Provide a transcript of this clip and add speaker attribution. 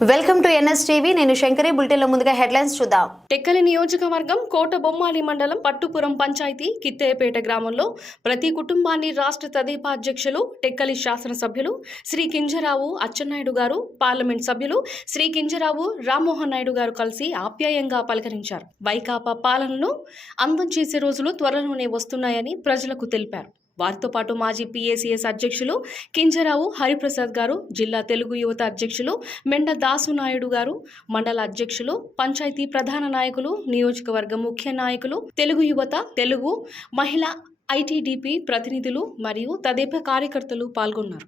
Speaker 1: Welcome to NS TV నేను శంకరి. బులెటిన్లో ముందుగా హెడ్లైన్స్ చూద్దాం.
Speaker 2: టెక్కలి నియోజకవర్గం కోట బొమ్మాలి మండలం పట్టుపురం పంచాయతీ కిత్తేపేట గ్రామంలో ప్రతి కుటుంబాన్ని రాష్ట్ర తదేపా అధ్యక్షులు టెక్కలి శాసనసభ్యులు శ్రీ కింజరావు అచ్చెన్నాయుడు గారు పార్లమెంట్ సభ్యులు శ్రీ కింజరావు రామ్మోహన్ నాయుడు గారు కలిసి ఆప్యాయంగా పలకరించారు. వైకాపా పాలనను అందం చేసే రోజులు త్వరలోనే వస్తున్నాయని ప్రజలకు తెలిపారు. వారితో పాటు మాజీ పీఏసీఎస్ అధ్యక్షులు కింజరావు హరిప్రసాద్ గారు జిల్లా తెలుగు యువత అధ్యక్షులు మెండ దాసు నాయుడు గారు మండల అధ్యక్షులు పంచాయతీ ప్రధాన నాయకులు నియోజకవర్గ ముఖ్య నాయకులు తెలుగు యువత తెలుగు మహిళా ఐటీడీపీ ప్రతినిధులు మరియు తదేప కార్యకర్తలు పాల్గొన్నారు.